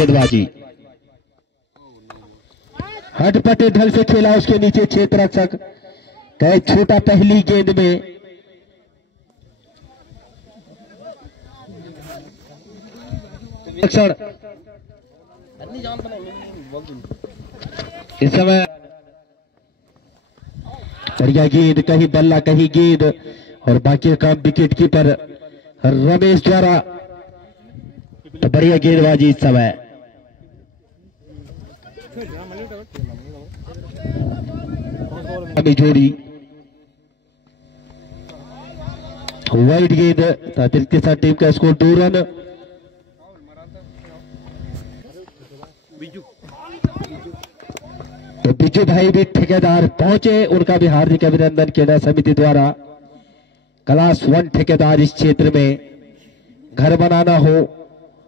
गेंदबाजी हटपटे ढंग से खेला, उसके नीचे क्षेत्र रक्षक कहे छोटा पहली गेंद में इस समय बढ़िया गेंद, कहीं बल्ला कहीं गेंद और बाकी काम विकेट कीपर रमेश द्वारा। तो बढ़िया गेंदबाजी इस समय अभी जोड़ी वाइड गेंद के साथ टीम का स्कोर 2 रन। तो बिजू भाई भी ठेकेदार पहुंचे, उनका भी हार्दिक अभिनंदन क्रीड़ा समिति द्वारा। क्लास 1 ठेकेदार इस क्षेत्र में घर बनाना हो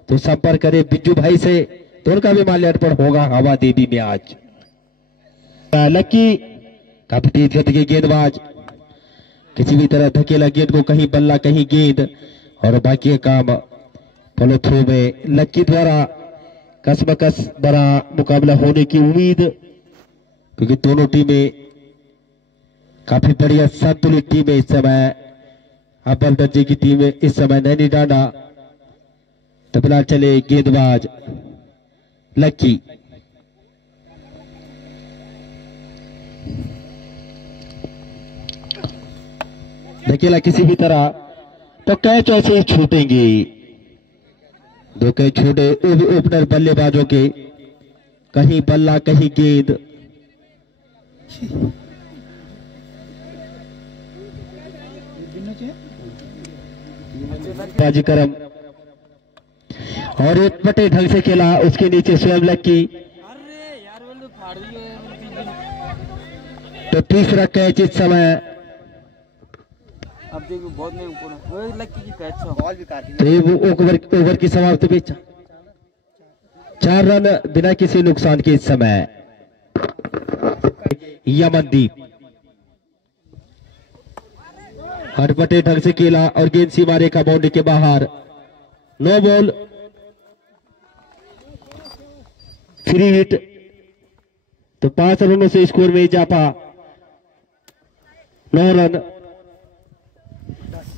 तो संपर्क करें बिज्जू भाई से, तो उनका भी माल्यार्पण होगा हवा देवी में आज। लक्की काफी तेज गति के गेंदबाज, किसी भी तरह धकेला गेंद को, कहीं बल्ला कहीं गेंद और बाकी काम फॉलो थ्रू में लक्की द्वारा। कसमकस बड़ा मुकाबला होने की उम्मीद, क्योंकि दोनों टीमें काफी बढ़िया संतुलित टीम है इस समय। अव्वल दर्जे की टीम इस समय नैनी डांडा। तो फिलहाल चले गेंदबाज लक्की, धकेला किसी भी तरह, तो कैच ऐसे ही छूटेंगे। 2 कैच छूटे ओपनर बल्लेबाजों के, कहीं बल्ला कहीं गेंद। बाजीकरम और एक बटे ढंग से खेला, उसके नीचे स्वयं लक्की। तो तीसरा कैच इस समय। अब देखो बहुत नहीं ऊपर लक्की की कैच बॉल भी काटी। तो ओवर की समाप्ति पे 4 रन बिना किसी नुकसान के इस समय। यमनदीप हटपटे ढंग से खेला और गेंद सीमा रेखा बाउंड्री के बाहर। No ball, free hit. तो 5 रनों से स्कोर में इजाफा, 9 रन।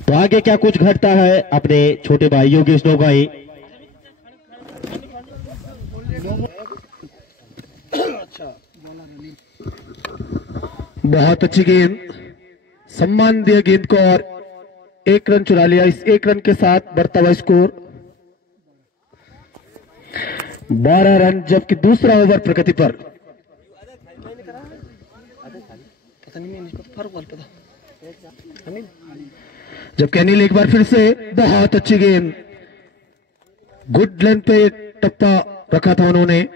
तो आगे क्या कुछ घटता है अपने छोटे भाई योगेश नोगाई। बहुत अच्छी गेंद, सम्मान दिया गेंद को और 1 रन चुरा लिया। इस 1 रन के साथ बढ़ता हुआ स्कोर 12 रन, जबकि दूसरा ओवर प्रगति पर। जबकि अनिल एक बार फिर से बहुत अच्छी गेंद, गुड लेंथ पे टप्पा रखा था उन्होंने,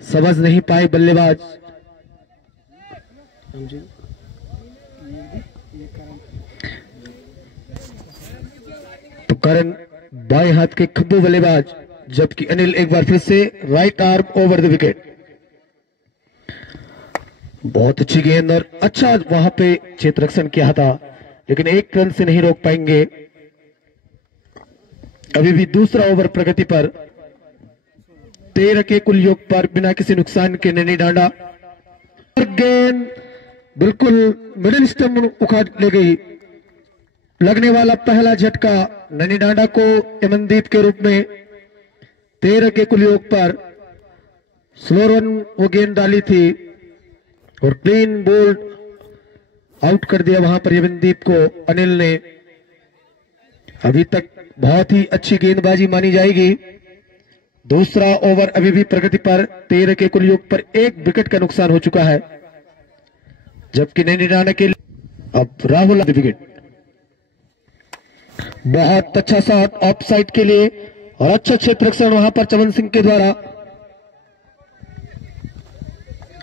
समझ नहीं पाए बल्लेबाज। तो करण बाएं हाथ के खब्बू बल्लेबाज, जबकि अनिल एक बार फिर से right arm over the wicket. बहुत अच्छी गेंद और अच्छा वहां पे क्षेत्र रक्षण किया था, लेकिन 1 रन से नहीं रोक पाएंगे। अभी भी दूसरा ओवर प्रगति पर। 13 के कुल योग पर बिना किसी नुकसान के नैनी डांडा। गेंद बिल्कुल मिडिल स्टंप उखाड़ ले गई। लगने वाला पहला झटका नैनी डांडा को यमनदीप के रूप में। 13 के कुल योग पर स्लो रन वो गेंद डाली थी और क्लीन बोल्ड आउट कर दिया वहां पर यमनदीप को अनिल ने। अभी तक बहुत ही अच्छी गेंदबाजी मानी जाएगी। दूसरा ओवर अभी भी प्रगति पर। 13 के कुल योग पर 1 विकेट का नुकसान हो चुका है, जबकि नैनी डांडा के अब राहुल विकेट। बहुत अच्छा शॉट ऑफ साइड के लिए और अच्छा क्षेत्र रक्षण वहां पर चमन सिंह के द्वारा।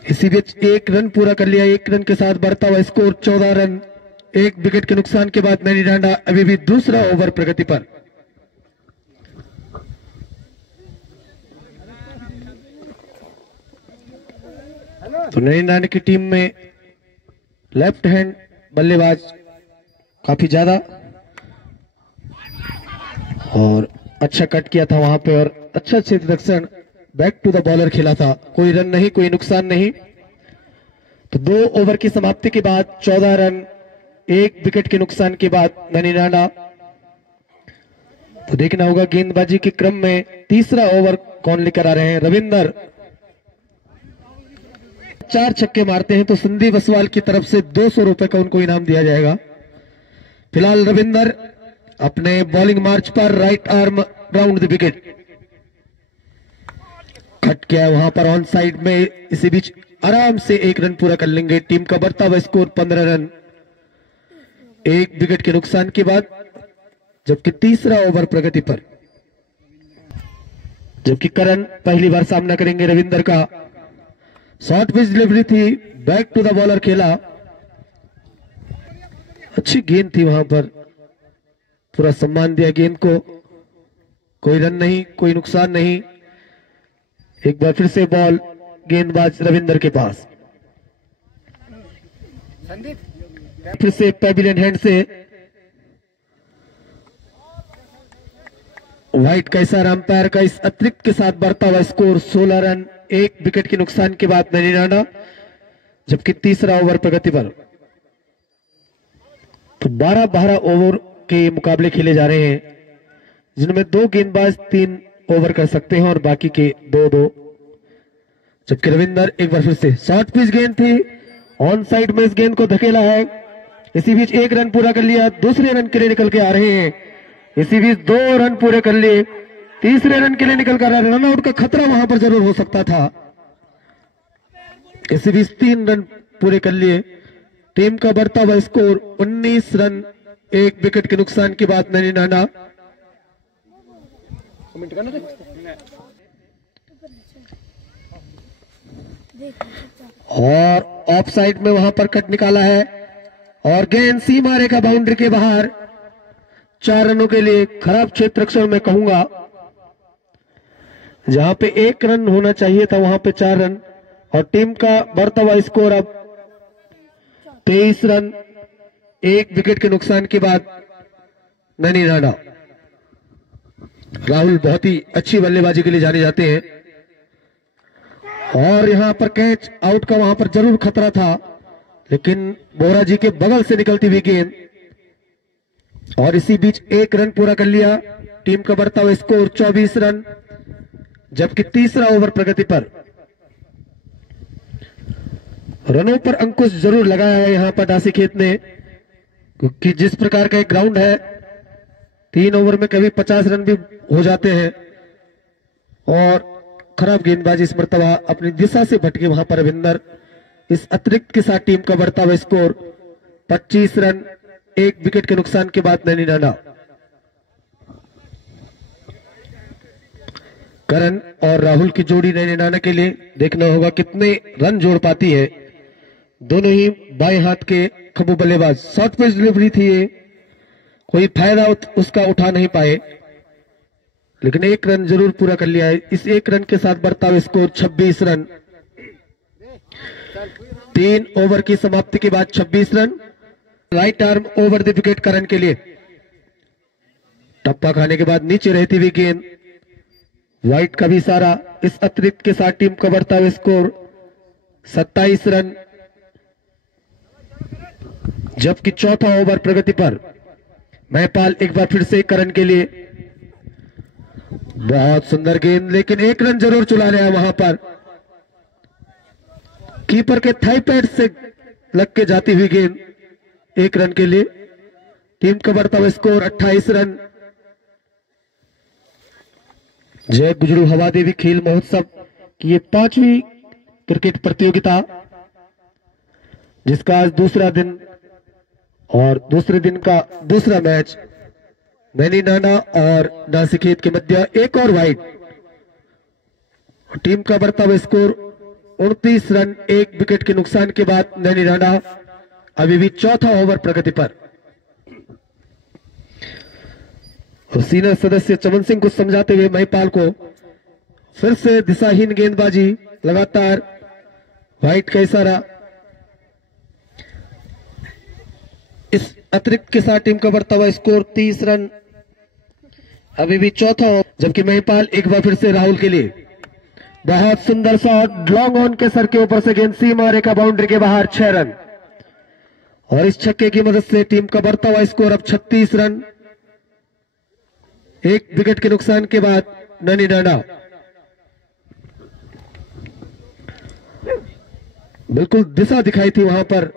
इसी बीच 1 रन पूरा कर लिया। 1 रन के साथ बढ़ता हुआ स्कोर 14 रन। 1 विकेट के नुकसान के बाद नैनी डांडा अभी भी दूसरा ओवर प्रगति पर। तो नैनी डांडा की टीम में लेफ्ट हैंड बल्लेबाज काफी ज्यादा और अच्छा कट किया था वहां पे और अच्छा क्षेत्र रक्षण बैक टू द बॉलर खेला था, कोई रन नहीं, कोई नुकसान नहीं। तो 2 ओवर की समाप्ति के बाद 14 रन, 1 विकेट के नुकसान के बाद नैनी नाना। तो देखना होगा गेंदबाजी के क्रम में तीसरा ओवर कौन लेकर आ रहे हैं। रविंदर 4 छक्के मारते हैं तो संदीप असवाल की तरफ से 200 रुपए का उनको इनाम दिया जाएगा। फिलहाल रविंदर अपने बॉलिंग मार्च पर right arm round the wicket खट गया वहां पर ऑन साइड में। इसी बीच आराम से 1 रन पूरा कर लेंगे। टीम का बढ़ता हुआ स्कोर 15 रन, 1 विकेट के नुकसान के बाद। जबकि तीसरा ओवर प्रगति पर, जबकि करण पहली बार सामना करेंगे रविंदर का। शॉर्ट पिच डिलीवरी थी, बैक टू द बॉलर खेला, अच्छी गेंद थी वहां पर, पूरा सम्मान दिया गेंद को। कोई रन नहीं, कोई नुकसान नहीं। एक बार फिर से बॉल गेंदबाज रविंदर के पास, फिर से पेविलियन हैंड से व्हाइट का इशारा अंपायर का। इस अतिरिक्त के साथ बढ़ता हुआ स्कोर 16 रन, 1 विकेट के नुकसान के बाद नैनी नाना। जबकि तीसरा ओवर प्रगति पर। तो 12-12 ओवर के मुकाबले खेले जा रहे हैं, जिनमें 2 गेंदबाज 3 ओवर कर सकते हैं और बाकी के 2-2। जबकि रविंदर एक बार फिर से शॉर्ट पिच गेंद थी, ऑन साइड में इस गेंद को धकेला है। इसी बीच 1 रन पूरा कर लिया, दूसरे रन के लिए निकल के आ रहे हैं। इसी बीच 2 रन पूरे कर लिए, तीसरे रन के लिए निकल कर रन आउट का खतरा वहां पर जरूर हो सकता था। इसी बीच 3 रन पूरे कर लिए। टीम का बढ़ता हुआ स्कोर 19 रन, 1 विकेट के नुकसान के बाद नैनी नाना। और ऑफ साइड में वहां पर कट निकाला है और गेंद सीमा रेखा बाउंड्री के बाहर। 4 रनों के लिए खराब क्षेत्ररक्षण में कहूंगा, जहां पे 1 रन होना चाहिए था वहां पे 4 रन। और टीम का बढ़ता हुआ स्कोर अब 23 रन, 1 विकेट के नुकसान के बाद नैनी नाना। राहुल बहुत ही अच्छी बल्लेबाजी के लिए जाने जाते हैं और यहां पर कैच आउट का वहां पर जरूर खतरा था, लेकिन बोरा जी के बगल से निकलती हुई गेंद। और इसी बीच 1 रन पूरा कर लिया। टीम का बढ़ता हुआ स्कोर 24 रन। जबकि तीसरा ओवर प्रगति पर। रनों पर अंकुश जरूर लगाया है यहां पर दासी खेत ने, क्योंकि जिस प्रकार का एक ग्राउंड है, 3 ओवर में कभी 50 रन भी हो जाते हैं। और खराब गेंदबाजी इस मर्तबा अपनी दिशा से भटके वहां पर रविंदर। इस अतिरिक्त के साथ टीम का बढ़ता हुआ स्कोर 25 रन, 1 विकेट के नुकसान के बाद नैनी नाना। करण और राहुल की जोड़ी नैनी नाना के लिए देखना होगा कितने रन जोड़ पाती है। दोनों ही बाएं हाथ के खबू बल्लेबाज। शॉर्ट पिच डिलीवरी थी, ये कोई फायदा उसका उठा नहीं पाए, लेकिन 1 रन जरूर पूरा कर लिया है। इस 1 रन के साथ बढ़ता हुआ स्कोर 26 रन। 3 ओवर की समाप्ति के बाद 26 रन। Right arm over the wicket Karan के लिए। टप्पा खाने के बाद नीचे रहती हुई गेंद, व्हाइट का भी इशारा। इस अतिरिक्त के साथ टीम का बढ़ता हुआ स्कोर 27 रन। जबकि चौथा ओवर प्रगति पर। महपाल एक बार फिर से करण के लिए। बहुत सुंदर गेंद, लेकिन 1 रन जरूर चुला लिया वहां पर। कीपर के थाई पैड से लग के जाती हुई गेंद, 1 रन के लिए। टीम का बढ़ता हुआ स्कोर 28 रन। जय गुजरू हवा देवी खेल महोत्सव की ये 5वीं क्रिकेट प्रतियोगिता, जिसका आज दूसरा दिन और दूसरे दिन का दूसरा मैच नैनी नाना और नासिखेत के मध्य। 1 और वाइड। टीम का बढ़ता हुआ स्कोर 29 रन, 1 विकेट के नुकसान के बाद नैनी नाना अभी भी चौथा ओवर प्रगति पर। और सीनियर सदस्य चमन सिंह को समझाते हुए महिपाल को फिर से दिशाहीन गेंदबाजी। लगातार व्हाइट का इशारा। इस अतिरिक्त के साथ टीम का बढ़ता हुआ स्कोर 30 रन, अभी भी चौथा। जबकि महिपाल एक बार फिर से राहुल के लिए। बहुत सुंदर शॉट, लॉन्ग ऑन के सर के ऊपर से गेंद सीमा रेखा बाउंड्री के बाहर, 6 रन। और इस छक्के की मदद से टीम का बढ़ता हुआ स्कोर अब 36 रन। 1 विकेट के नुकसान के बाद ननी डांडा बिल्कुल दिशा दिखाई थी वहां पर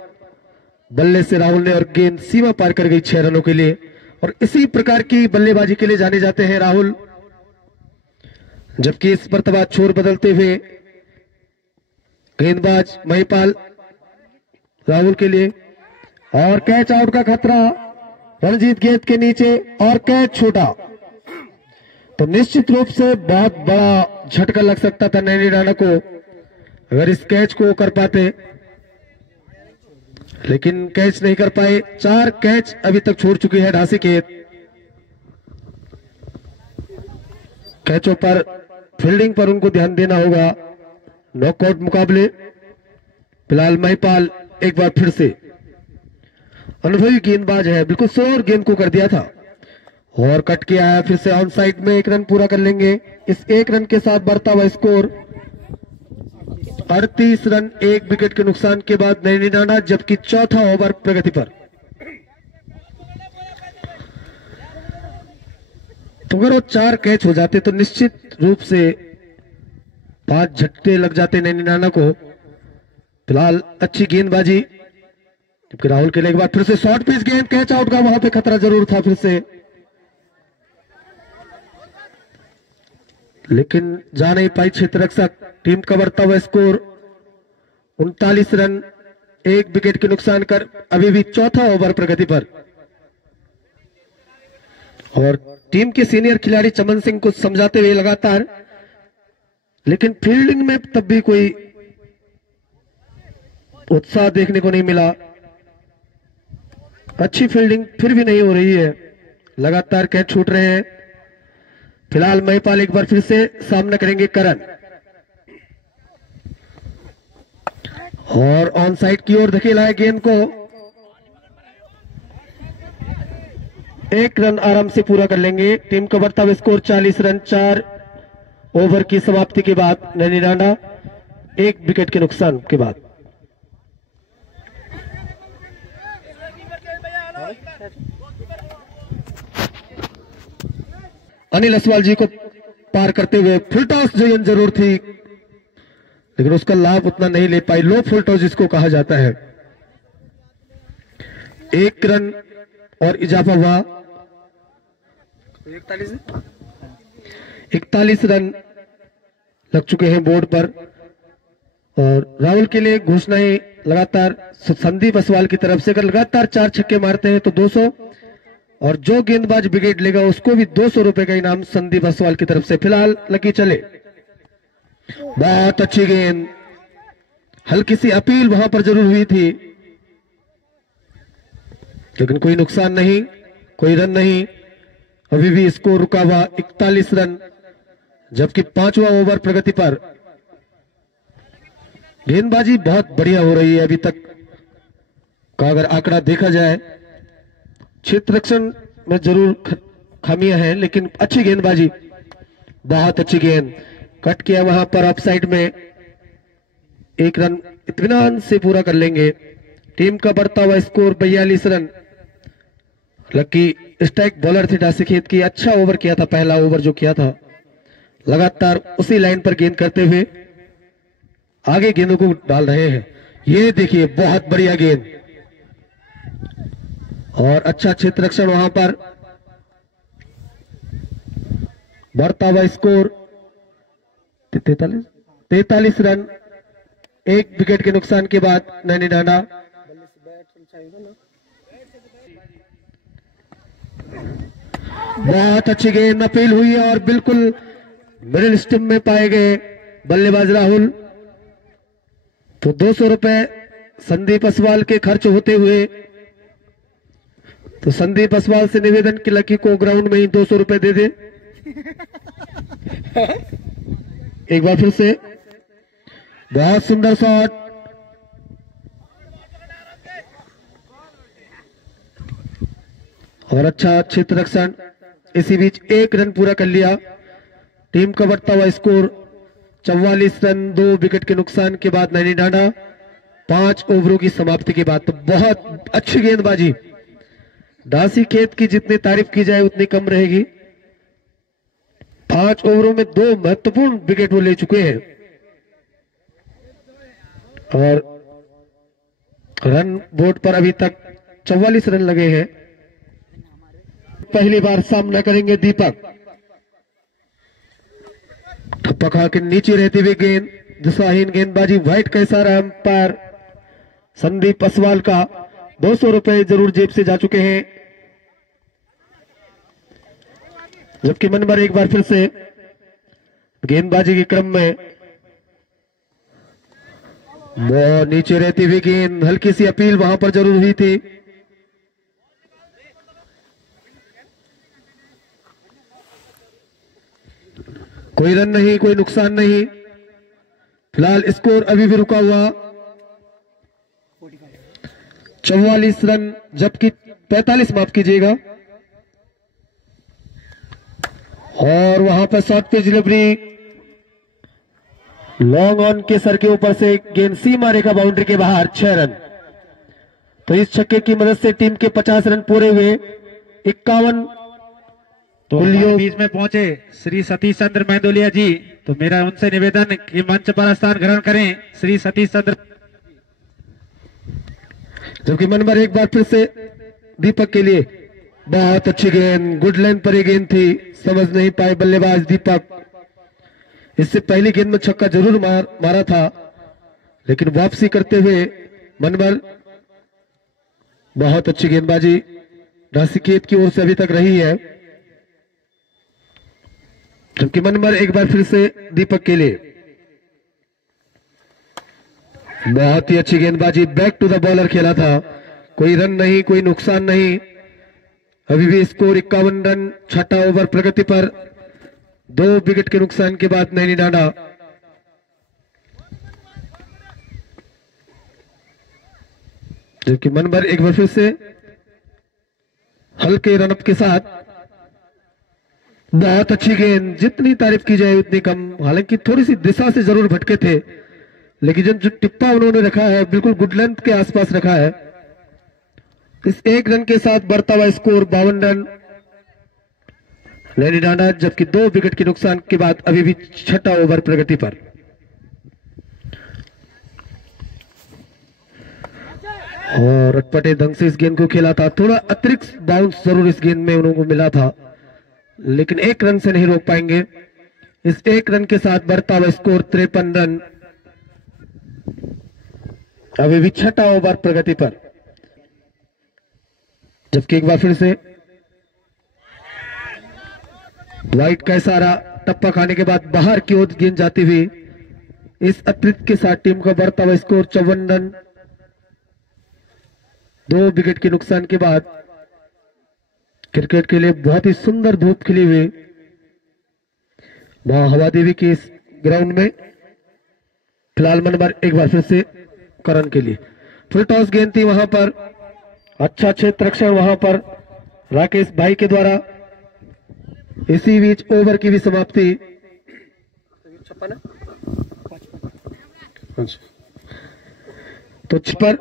बल्ले से राहुल ने, और गेंद सीमा पार कर गई 6 रनों के लिए। और इसी प्रकार की बल्लेबाजी के लिए जाने जाते हैं राहुल। जबकि इस मर्तबा छोर बदलते हुए गेंदबाज महिपाल राहुल के लिए, और कैच आउट का खतरा, रणजीत गेंद के नीचे और कैच छूटा। तो निश्चित रूप से बहुत बड़ा झटका लग सकता था नैनी राणा को अगर इस कैच को कर पाते, लेकिन कैच नहीं कर पाए। 4 कैच अभी तक छोड़ चुकी है ढासी के। कैचों पर, फील्डिंग पर उनको ध्यान देना होगा। नॉकआउट मुकाबले फिलहाल महिपाल एक बार फिर से अनुभवी गेंदबाज है, बिल्कुल श्योर गेंद को कर दिया था और कट किया है। फिर से ऑन साइड में 1 रन पूरा कर लेंगे। इस 1 रन के साथ बढ़ता हुआ स्कोर 38 रन 1 विकेट के नुकसान के बाद नैनी डांडा, जबकि चौथा ओवर प्रगति पर। तो अगर वो 4 कैच हो जाते तो निश्चित रूप से 5 झटके लग जाते नैनी डांडा को। फिलहाल अच्छी गेंदबाजी, जबकि राहुल के लिए एक बार फिर से शॉर्ट पिच गेंद, कैच आउट का वहां पे खतरा जरूर था फिर से, लेकिन जा नहीं पाई क्षेत्र रक्षक। टीम का बढ़ता हुआ स्कोर 39 रन 1 विकेट के नुकसान कर अभी भी चौथा ओवर प्रगति पर। और टीम के सीनियर खिलाड़ी चमन सिंह को समझाते हुए लगातार, लेकिन फील्डिंग में तब भी कोई उत्साह देखने को नहीं मिला। अच्छी फील्डिंग फिर भी नहीं हो रही है, लगातार कैच छूट रहे हैं। फिलहाल महिपाल एक बार फिर से सामना करेंगे करण, और ऑन साइड की ओर धकेला है गेंद को। 1 रन आराम से पूरा कर लेंगे। टीम का बढ़ता हुआ स्कोर 40 रन 4 ओवर की समाप्ति के बाद नैनी डांडा 1 विकेट के नुकसान के बाद। अनिल असवाल जी को पार करते हुए फुल टॉस जरूर थी, लेकिन उसका लाभ उतना नहीं ले पाई। लो फुल टॉस जिसको कहा जाता है। 1 रन और इजाफा हुआ, 41 रन लग चुके हैं बोर्ड पर। और राहुल के लिए घोषणाएं लगातार संदीप असवाल की तरफ से, अगर लगातार 4 छक्के मारते हैं तो 200, और जो गेंदबाज विकेट लेगा उसको भी 200 रुपए का इनाम संदीप असवाल की तरफ से। फिलहाल लकी चले, बहुत अच्छी गेंद, हल्की सी अपील वहां पर जरूर हुई थी, लेकिन कोई नुकसान नहीं, कोई रन नहीं। अभी भी स्कोर रुका हुआ 41 रन, जबकि 5वां ओवर प्रगति पर। गेंदबाजी बहुत बढ़िया हो रही है अभी तक का अगर आंकड़ा देखा जाए। क्षेत्र रक्षण में जरूर खामियां हैं, लेकिन अच्छी गेंदबाजी, बहुत अच्छी गेंद, कट किया वहां पर ऑफ साइड में। 1 रन इत्मीनान से पूरा कर लेंगे। टीम का बढ़ता हुआ score 42 run. Lucky strike bowler थे ढासी खेत की, अच्छा ओवर किया था, पहला ओवर जो किया था। लगातार उसी लाइन पर गेंद करते हुए आगे गेंदों को डाल रहे हैं। ये देखिए बहुत बढ़िया गेंद और अच्छा क्षेत्र रक्षण वहां पर। बढ़ता हुआ स्कोर 43 रन 1 विकेट के नुकसान के बाद नैनी डांडा। बहुत अच्छी गेंद अपील हुई और बिल्कुल मिडिल स्टंप में पाए गए बल्लेबाज राहुल। तो 200 रुपए संदीप असवाल के खर्च होते हुए, तो संदीप असवाल से निवेदन कि लकी को ग्राउंड में ही 200 रुपए दे दे। एक बार फिर से बहुत सुंदर शॉट, और अच्छा क्षेत्र रक्षण। इसी बीच 1 रन पूरा कर लिया। टीम का बढ़ता हुआ स्कोर 44 रन 2 विकेट के नुकसान के बाद नैनी डांडा 5 ओवरों की समाप्ति के बाद। तो बहुत अच्छी गेंदबाजी, दासी खेत की जितनी तारीफ की जाए उतनी कम रहेगी। 5 ओवरों में 2 महत्वपूर्ण विकेट वो ले चुके हैं और रन बोर्ड पर अभी तक 44 रन लगे हैं। पहली बार सामना करेंगे दीपक। ठप्पा खा के नीचे रहती हुई गेंद, दिशाहीन गेंदबाजी, व्हाइट का इशारा अंपायर संदीप असवाल का। 200 रुपए जरूर जेब से जा चुके हैं। जबकि मनबर एक बार फिर से गेंदबाजी के क्रम में वो नीचे रहती हुई गेंद, हल्की सी अपील वहां पर जरूर हुई थी। कोई रन नहीं, कोई नुकसान नहीं। फिलहाल स्कोर अभी भी रुका हुआ 44 रन, जबकि 45 माफ कीजिएगा। और वहां पर short pitch delivery, long on के सर के ऊपर से गेंद सीमा रेखा बाउंड्री के बाहर, 6 रन। तो इस छक्के की मदद से टीम के 50 रन पूरे हुए। 51 तो बीच में पहुंचे श्री सतीश चंद्र मैंदोलिया जी, तो मेरा उनसे निवेदन कि मंच पर स्थान ग्रहण करें श्री सतीश चंद्र। जबकि मनबर एक बार फिर से दीपक के लिए बहुत अच्छी गेंद, गुड लाइन पर ये गेंद थी, समझ नहीं पाए बल्लेबाज दीपक। इससे पहली गेंद में छक्का जरूर मारा था, लेकिन वापसी करते हुए मनबर बहुत अच्छी गेंदबाजी राशिकेत की ओर से अभी तक रही है। जबकि मनबर एक बार फिर से दीपक के लिए बहुत ही अच्छी गेंदबाजी, बैक टू द बॉलर खेला था। कोई रन नहीं, कोई नुकसान नहीं। अभी भी स्कोर 51 रन, छठा ओवर प्रगति पर। 2 विकेट के नुकसान के बाद नैनी डांडा जबकि मनबर एक बार फिर से हल्के रनअप के साथ। बहुत अच्छी गेंद, जितनी तारीफ की जाए उतनी कम। हालांकि थोड़ी सी दिशा से जरूर भटके थे, लेकिन जो टिप्पा उन्होंने रखा है बिल्कुल गुड लेंथ के आसपास रखा है। इस 1 रन के साथ बढ़ता हुआ स्कोर 52 रन नैनी डांडा, जबकि 2 विकेट के नुकसान के बाद अभी भी छठा ओवर प्रगति पर। और अटपटे ढंग से इस गेंद को खेला था। थोड़ा अतिरिक्त बाउंस जरूर इस गेंद में उन्होंने मिला था, लेकिन 1 रन से नहीं रोक पाएंगे। इस 1 रन के साथ बढ़ता हुआ स्कोर 53 रन, अभी भी छठा ओवर प्रगति पर। जबकि एक बार फिर से व्हाइट का इशारा, टप्पा खाने के बाद बाहर की ओर गेंद जाती हुई। इस अतिरिक्त के साथ टीम का बढ़ता हुआ स्कोर 54 रन, 2 विकेट के नुकसान के बाद। क्रिकेट के लिए बहुत ही सुंदर धूप खिली हुई वहां हवा देवी के इस ग्राउंड में। फिलहाल मनबर एक बार फिर से करण के लिए फुल टॉस गेंद थी वहां पर। अच्छा क्षेत्र रक्षण वहां पर राकेश भाई के द्वारा। इसी बीच ओवर की भी समाप्ति। तो छपर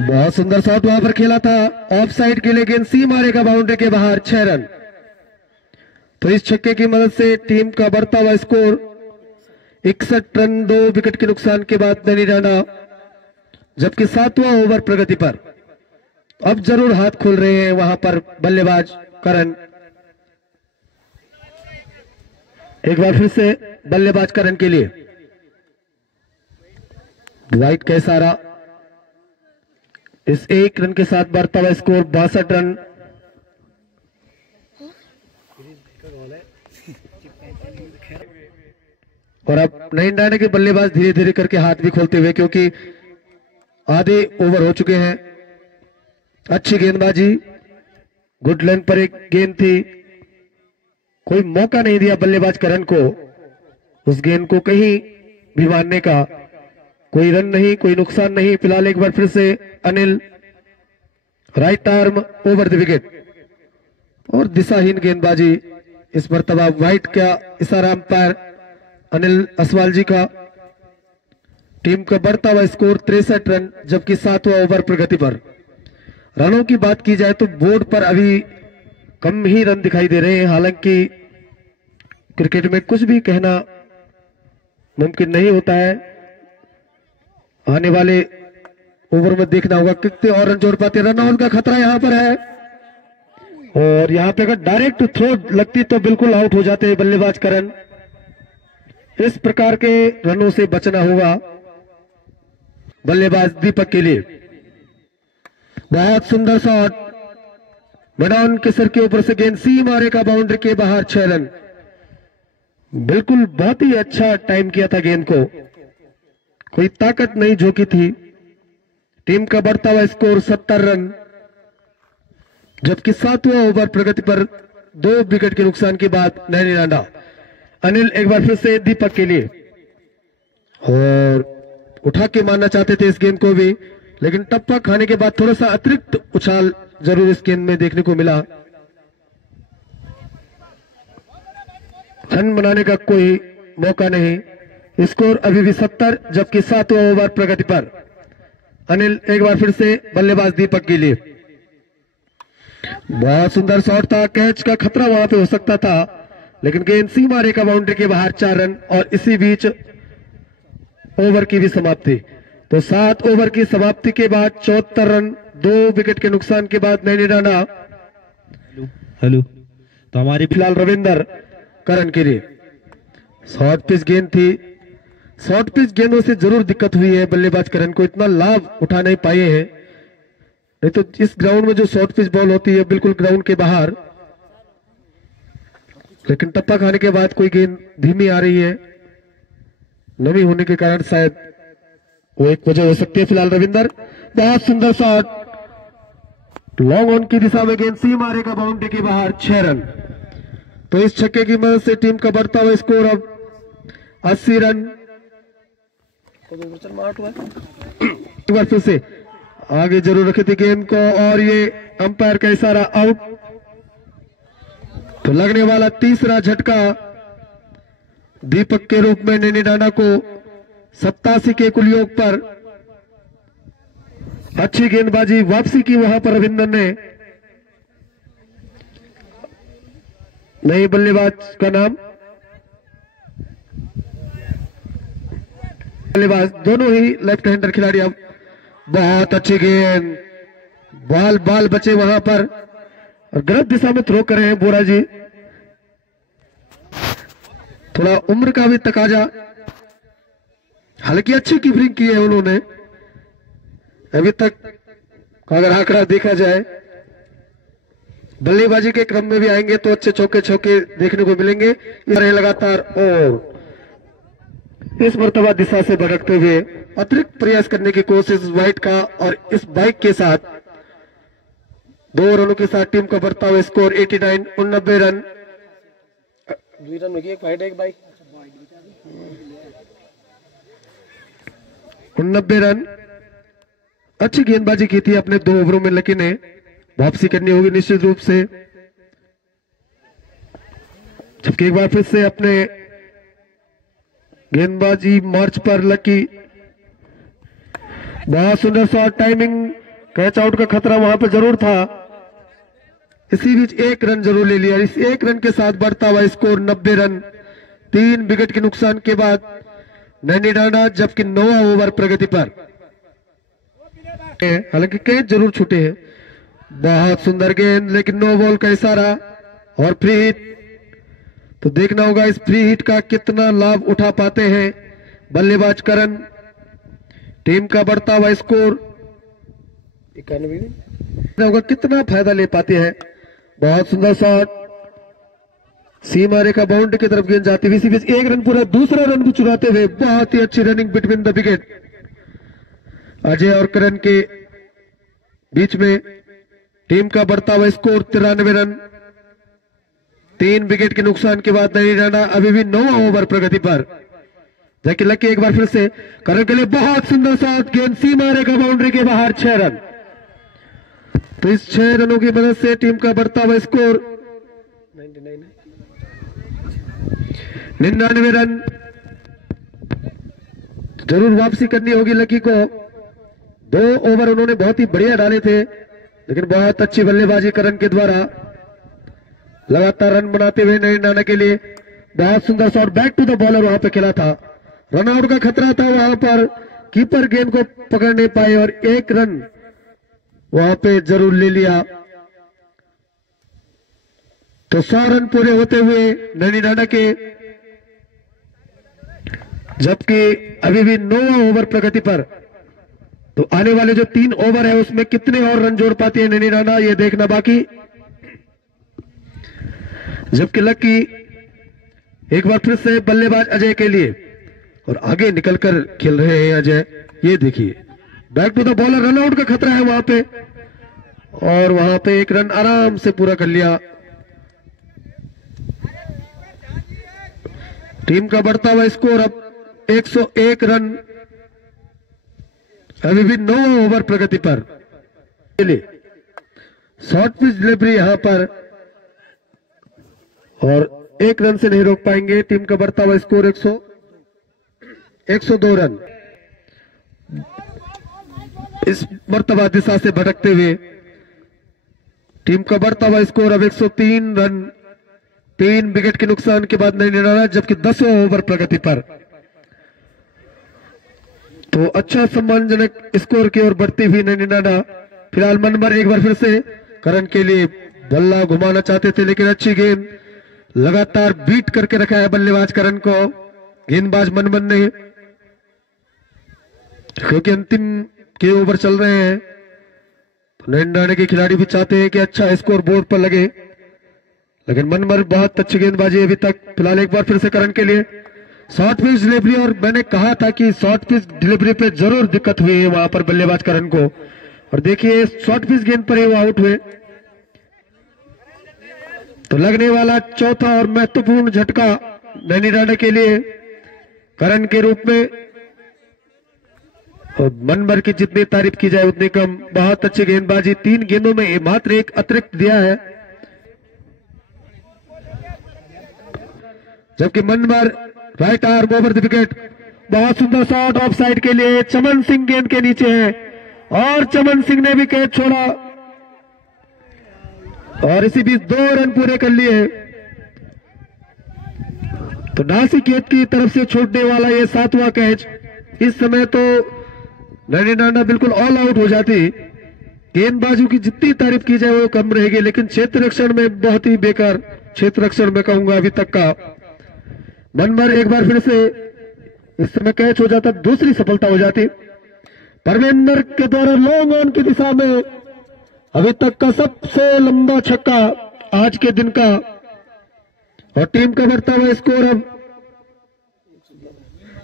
बहुत सुंदर शॉट वहां पर खेला था, ऑफ साइड के लिए गेंद सीमा रेखा बाउंड्री के बाहर, 6 रन। तो इस छक्के की मदद से टीम का बढ़ता हुआ स्कोर 61 रन, 2 विकेट के नुकसान के बाद नैनी डांडा, जबकि 7वां ओवर प्रगति पर। अब जरूर हाथ खोल रहे हैं वहां पर बल्लेबाज करण। एक बार फिर से बल्लेबाज करण के लिए व्हाइट का इशारा। इस 1 रन के साथ बढ़ता हुआ स्कोर 62 रन। और अब नैनी डांडा के बल्लेबाज धीरे धीरे करके हाथ भी खोलते हुए, क्योंकि आधे ओवर हो चुके हैं। अच्छी गेंदबाजी, गुड लेंथ पर एक गेंद थी, कोई मौका नहीं दिया बल्लेबाज करण को उस गेंद को कहीं भी मारने का। कोई रन नहीं, कोई नुकसान नहीं। फिलहाल एक बार फिर से Anil, right arm over the wicket और दिशाहीन गेंदबाजी इस मर्तबा व्हाइट का इशारा अंपायर अनिल असवाल जी का। टीम का बढ़ता हुआ स्कोर 63 रन, जबकि 7वां ओवर प्रगति पर। रनों की बात की जाए तो बोर्ड पर अभी कम ही रन दिखाई दे रहे हैं। हालांकि क्रिकेट में कुछ भी कहना मुमकिन नहीं होता है। आने वाले ओवर में देखना होगा कितने और रन जोड़ पाते। रन आउट का खतरा यहां पर है और यहां पे अगर डायरेक्ट थ्रो लगती तो बिल्कुल आउट हो जाते हैं बल्लेबाज करण। इस प्रकार के रनों से बचना होगा बल्लेबाज दीपक के लिए। बहुत सुंदर शॉट, मैदान के सर के ऊपर से गेंद सी मारे का बाउंड्री के बाहर 6 रन। बिल्कुल बहुत ही अच्छा टाइम किया था गेंद को, कोई ताकत नहीं झोंकी थी। टीम का बढ़ता हुआ स्कोर 70 रन, जबकि 7वां ओवर प्रगति पर 2 विकेट के नुकसान के बाद नैनी रांडा। अनिल एक बार फिर से दीपक के लिए और उठा के मारना चाहते थे इस गेंद को भी, लेकिन टप्पा खाने के बाद थोड़ा सा अतिरिक्त उछाल जरूर इस गेंद में देखने को मिला। रन बनाने का कोई मौका नहीं। स्कोर अभी भी 70, जबकि 7वां ओवर प्रगति पर। अनिल एक बार फिर से बल्लेबाज दीपक के लिए। बहुत सुंदर शॉट था, कैच का खतरा वहां पे हो सकता था, लेकिन गेंद सी मारे का बाउंड्री के बाहर 4 रन और इसी बीच ओवर की भी समाप्ति। तो 7 ओवर की समाप्ति के बाद 74 रन, 2 विकेट के नुकसान के बाद नैनी राणा। हेलो, तो हमारी फिलहाल रविंदर करण के लिए शॉर्ट पिच गेंद थी। शॉर्ट पिच गेंदों से जरूर दिक्कत हुई है बल्लेबाज करण को, इतना लाभ उठा नहीं पाए हैं। नहीं तो इस ग्राउंड में जो शॉर्ट पिच बॉल होती है बिल्कुल ग्राउंड के बाहर, लेकिन टप्पा खाने के बाद कोई गेंद धीमी आ रही है, नमी होने के कारण शायद वो एक वजह हो सकती है। फिलहाल रविंदर, बहुत सुंदर शॉट, लॉन्ग ऑन की दिशा में गेंद सी मारे का बाउंड्री के बाहर 6 रन। तो इस छक्के की मदद से टीम का बढ़ता हुआ स्कोर अब 80 रन। एक बार फिर से आगे जरूर रखे थे गेंद को और ये अंपायर का इशारा आउट। तो लगने वाला तीसरा झटका दीपक के रूप में नैनी राणा को 87 के कुल योग पर। अच्छी गेंदबाजी वापसी की वहां पर रविंदर ने। नए बल्लेबाज का नाम, बल्लेबाज दोनों ही लेफ्ट हैंडर खिलाड़ी। अब बहुत अच्छी गेंद, बाल बचे वहां पर और गलत दिशा में थ्रो कर रहे हैं बोरा जी। थोड़ा उम्र का भी तकाजा, हालांकि अच्छी कीपिंग की है उन्होंने अभी तक अगर आंकड़ा देखा जाए। बल्लेबाजी के क्रम में भी आएंगे तो अच्छे चौके देखने को मिलेंगे लगातार। और इस मर्तबा दिशा से भटकते हुए अतिरिक्त प्रयास करने की कोशिश व्हाइट का, और इस बाइक के साथ 2 रनों के साथ टीम का बढ़ता हुआ स्कोर 89, 89 रन। 2 रन होगी, एक वाइड एक बाइक, 89 रन। अच्छी गेंदबाजी की थी अपने 2 ओवरों में, लेकिन वापसी करनी होगी निश्चित रूप से। जबकि एक बार फिर से अपने गेंदबाजी मार्च पर लकी। बहुत सुंदर शॉट, टाइमिंग, कैच आउट का खतरा वहां पर जरूर था। इसी बीच 1 रन जरूर ले लिया। इस 1 रन के साथ बढ़ता हुआ स्कोर 90 रन, 3 विकेट के नुकसान के बाद नैनी राणा, जबकि 9वां ओवर प्रगति पर। हालांकि कैच जरूर छूटे हैं। बहुत सुंदर गेंद, लेकिन नो बॉल का इशारा और फ्री हिट। तो देखना होगा इस फ्री हिट का कितना लाभ उठा पाते हैं बल्लेबाज करण। टीम का बढ़ता हुआ स्कोर 91 होगा, कितना फायदा ले पाते हैं। बहुत सुंदर शॉट, सीमा रेखा बाउंड्री की तरफ गेंद जाती हुई, इसी बीच 1 रन पूरा, दूसरा रन भी चुराते हुए। बहुत ही अच्छी running between the wicket Ajay और करण के बीच में। टीम का बढ़ता हुआ स्कोर 93 रन, 3 विकेट के नुकसान के बाद नैनी राणा अभी भी 9वां ओवर प्रगति पर। जबकि लकी एक बार फिर से करण के लिए बहुत सुंदर शॉट, गेंद सीमा रेखा बाउंड्री के बाहर 6 रन। तो इस 6 रनों की मदद से टीम का बढ़ता हुआ स्कोर 99 है। 99 रन जरूर वापसी करनी होगी लकी को। 2 ओवर उन्होंने बहुत ही बढ़िया डाले थे, लेकिन बहुत अच्छी बल्लेबाजी करण के द्वारा लगातार रन बनाते हुए नई नाना के लिए बहुत सुंदर shot back to the bowler वहां पे खेला था। रन आउट का खतरा था वहां पर, कीपर गेंद को पकड़ नहीं पाए और 1 रन वहां पे जरूर ले लिया। तो 100 रन पूरे होते हुए नैनी नाना के, जबकि अभी भी 9वां ओवर प्रगति पर। तो आने वाले जो 3 ओवर है उसमें कितने और रन जोड़ पाती है नैनी नाना, ये देखना बाकी। जबकि लकी एक बार फिर से बल्लेबाज अजय के लिए और आगे निकलकर खेल रहे हैं अजय। ये देखिए back to the bowler, run out का खतरा है वहां पे और वहां पे 1 रन आराम से पूरा कर लिया। टीम का बढ़ता हुआ स्कोर अब 101 रन, अभी भी 9वां ओवर प्रगति पर। शॉर्ट पिच डिलीवरी यहां पर और 1 रन से नहीं रोक पाएंगे। टीम का बढ़ता हुआ स्कोर 102 रन। इस मर्तबा दिशा से भटकते हुए टीम का बढ़ता हुआ स्कोर अब 103 रन। 3 विकेट के नुकसान के बाद नहीं निराला, जबकि 10वां ओवर प्रगति पर। तो अच्छा सम्मानजनक स्कोर की ओर बढ़ती हुई नैनी नाना। फिलहाल मनमर एक बार फिर से करण के लिए बल्ला घुमाना चाहते थे, लेकिन अच्छी गेंद लगातार बीट करके रखा है बल्लेबाज करण को गेंदबाज मनमन ने, क्योंकि अंतिम के ओवर चल रहे हैं। तो नैनी नाना के खिलाड़ी भी चाहते हैं कि अच्छा स्कोर बोर्ड पर लगे, लेकिन मनमर बहुत अच्छी गेंदबाजी अभी तक। फिलहाल एक बार फिर से करण के लिए शॉर्ट पिच डिलीवरी, और मैंने कहा था कि शॉर्ट पिच डिलीवरी पे जरूर दिक्कत हुई है वहां पर बल्लेबाज करण को, और देखिए शॉर्ट पिच गेंद पर ही वो आउट हुए। तो लगने वाला चौथा और महत्वपूर्ण झटका नैनी नाना के लिए करण के रूप में। और मनमर की जितनी तारीफ की जाए उतनी कम। बहुत अच्छी गेंदबाजी, 3 गेंदों में मात्र 1 अतिरिक्त दिया है, जबकि मनमर right arm over the wicket. बहुत सुंदर शॉट ऑफ साइड के लिए, चमन सिंह गेंद के नीचे है और चमन सिंह ने भी कैच छोड़ा और इसी बीच 2 रन पूरे कर लिए। तो नासिकेत की तरफ से छूटने वाला ये 7वां कैच। इस समय तो नैनी नाना बिल्कुल ऑल आउट हो जाती। गेंदबाजों की जितनी तारीफ की जाए वो कम रहेगी, लेकिन क्षेत्र रक्षण में बहुत ही बेकार क्षेत्र रक्षण में कहूंगा अभी तक का। मनमर एक बार फिर से इस समय कैच हो जाता, दूसरी सफलता हो जाती। परमेंद्र के द्वारा लॉन्ग ऑन की दिशा में अभी तक का सबसे लंबा छक्का आज के दिन का, और टीम का बढ़ता हुआ स्कोर अब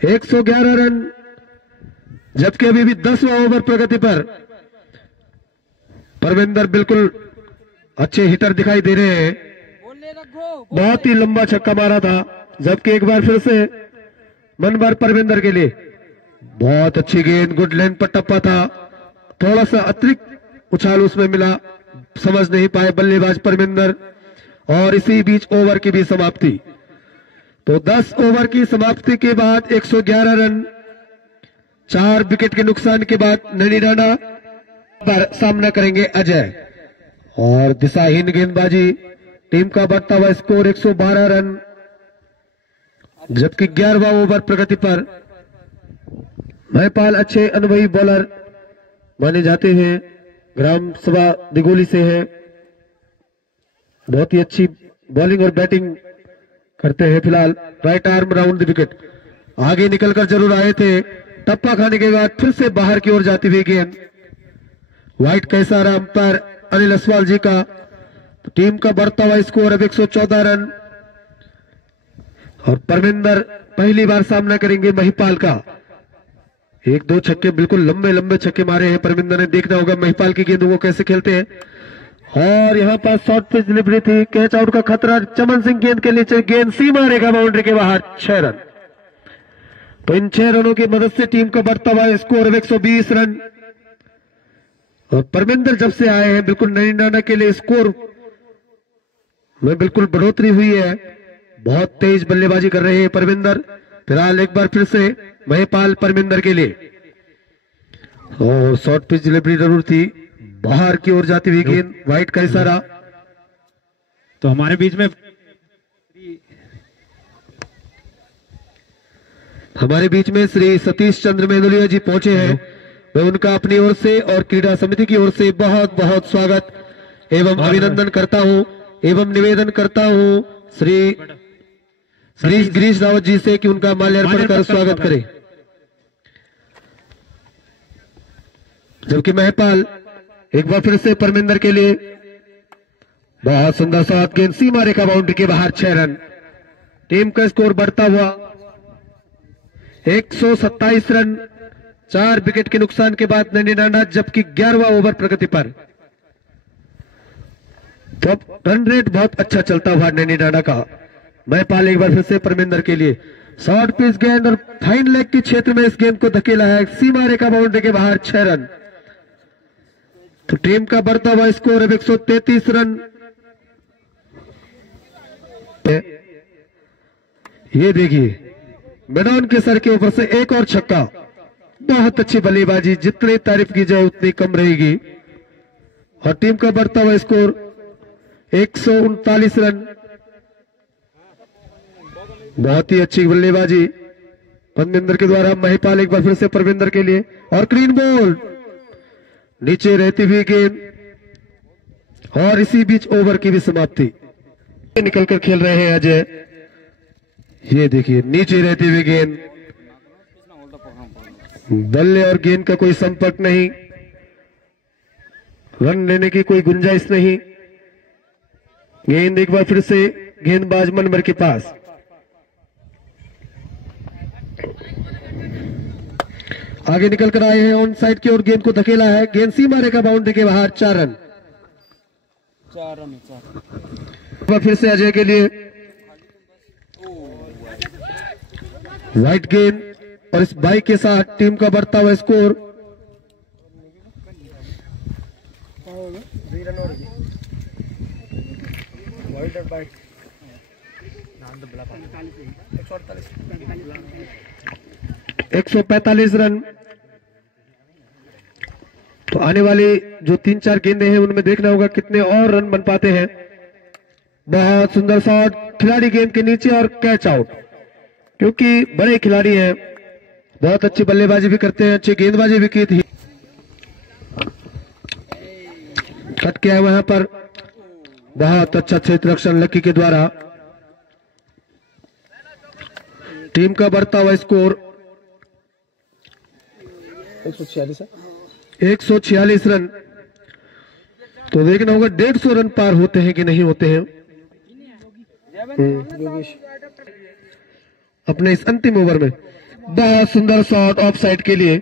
111 रन, जबकि अभी भी 10वां ओवर प्रगति पर। परमेंद्र बिल्कुल अच्छे हिटर दिखाई दे रहे हैं, बहुत ही लंबा छक्का मारा था। जबकि एक बार फिर से मनमर परमेंद्र के लिए बहुत अच्छी गेंद, गुड लेंथ पर टप्पा था, थोड़ा सा अतिरिक्त उछाल उसमें मिला, समझ नहीं पाए बल्लेबाज परमेंद्र, और इसी बीच ओवर की भी समाप्ति। तो 10 ओवर की समाप्ति के बाद 111 रन, 4 विकेट के नुकसान के बाद नैनी नाना पर सामना करेंगे अजय। और दिशाहीन गेंदबाजी, टीम का बढ़ता हुआ स्कोर 112 रन, जबकि 11वां ओवर प्रगति पर। महिपाल अच्छे अनुभवी बॉलर माने जाते हैं, ग्राम सभा दिगोली से है, बहुत ही अच्छी बॉलिंग और बैटिंग करते हैं। फिलहाल right arm round the wicket, आगे निकलकर जरूर आए थे, टप्पा खाने के बाद फिर से बाहर की ओर जाती हुई गेंद। व्हाइट का इशारा अंपायर अनिल असवाल जी का। तो टीम का बढ़ता हुआ स्कोर अब 114 रन, और परमेंद्र पहली बार सामना करेंगे महिपाल का। 1-2 छक्के, बिल्कुल लंबे लंबे छक्के मारे हैं परमेंद्र ने, देखना होगा महिपाल की गेंदों को कैसे खेलते हैं। और यहां पर शॉर्ट पिच डिलीवरी थी, कैच आउट का खतरा, चमन सिंह गेंद के नीचे, गेंद सीमा रेखा बाउंड्री के बाहर, 6 रन। तो इन 6 रनों की मदद से टीम का बढ़ता हुआ स्कोर 120 रन। और परमेंद्र जब से आए हैं बिल्कुल नैनी नाना के लिए स्कोर में बिल्कुल बढ़ोतरी हुई है। बहुत तेज बल्लेबाजी कर रहे हैं परमिंदर। फिलहाल एक बार फिर से महिपाल परमिंदर के लिए, और शॉर्ट पिच डिलीवरी जरूर थी, बाहर की ओर जाती हुई गेंद, वाइट का इशारा। तो हमारे बीच में श्री सतीश चंद्र मेंदोलिया जी पहुंचे हैं। मैं उनका अपनी ओर से और क्रीड़ा समिति की ओर से बहुत बहुत स्वागत एवं अभिनंदन करता हूं एवं निवेदन करता हूं श्री गिरीश रावत जी से कि उनका माल्यार्पण कर स्वागत करें। जबकि महिपाल एक बार फिर से परमिंदर के लिए, बहुत सुंदर शॉट, गेंद सीमा रेखा बाउंड्री के बाहर, 6 रन। टीम का स्कोर बढ़ता हुआ 127 रन, 4 विकेट के नुकसान के बाद नैनी डांडा, जबकि 11वां ओवर प्रगति पर। तो रन रेट बहुत अच्छा चलता हुआ नैनी डांडा का। महिपाल एक बार फिर से परमिंदर के लिए, शॉर्ट पिच गेंद और फाइन लेग के क्षेत्र में इस गेंद को धकेला है, सीमा रेखा बाउंड्री के बाहर, 6 रन। तो टीम का बढ़ता हुआ स्कोर अब 133 रन। ये देखिए मैदान के सर के ऊपर से एक और छक्का, बहुत अच्छी बल्लेबाजी, जितनी तारीफ की जाए उतनी कम रहेगी। और टीम का बढ़ता हुआ स्कोर 139 रन। बहुत ही अच्छी बल्लेबाजी परमिंदर के द्वारा। महिपाल एक बार फिर से परमिंदर के लिए, और क्लीन बॉल, नीचे रहती हुई गेंद, और इसी बीच ओवर की भी समाप्ति। निकलकर खेल रहे हैं अजय, ये देखिए नीचे रहती हुई गेंद, बल्ले और गेंद का कोई संपर्क नहीं, रन लेने की कोई गुंजाइश नहीं। गेंद एक बार फिर से गेंदबाज मनबर के पास। आगे निकलकर आए हैं ऑन साइड की ओर, गेंद को धकेला है, गेंद सीमा रेखा बाउंड्री के बाहर, 4 रन। 4 रन। एक बार फिर से अजय के लिए व्हाइट गेंद, और इस बाइक के साथ टीम का बढ़ता हुआ स्कोर 145 रन। तो आने वाली जो 3-4 गेंदें हैं उनमें देखना होगा कितने और रन बन पाते हैं। बहुत सुंदर शॉट, खिलाड़ी गेंद के नीचे और कैच आउट, क्योंकि बड़े खिलाड़ी हैं, बहुत अच्छी बल्लेबाजी भी करते हैं, अच्छी गेंदबाजी भी की थी। कट किया है वहां पर, बहुत अच्छा क्षेत्र रक्षण लक्की के द्वारा। टीम का बढ़ता हुआ स्कोर 146 रन। तो देखना होगा 150 रन पार होते हैं कि नहीं होते हैं अपने इस अंतिम ओवर में। बहुत सुंदर शॉट ऑफ साइड के लिए,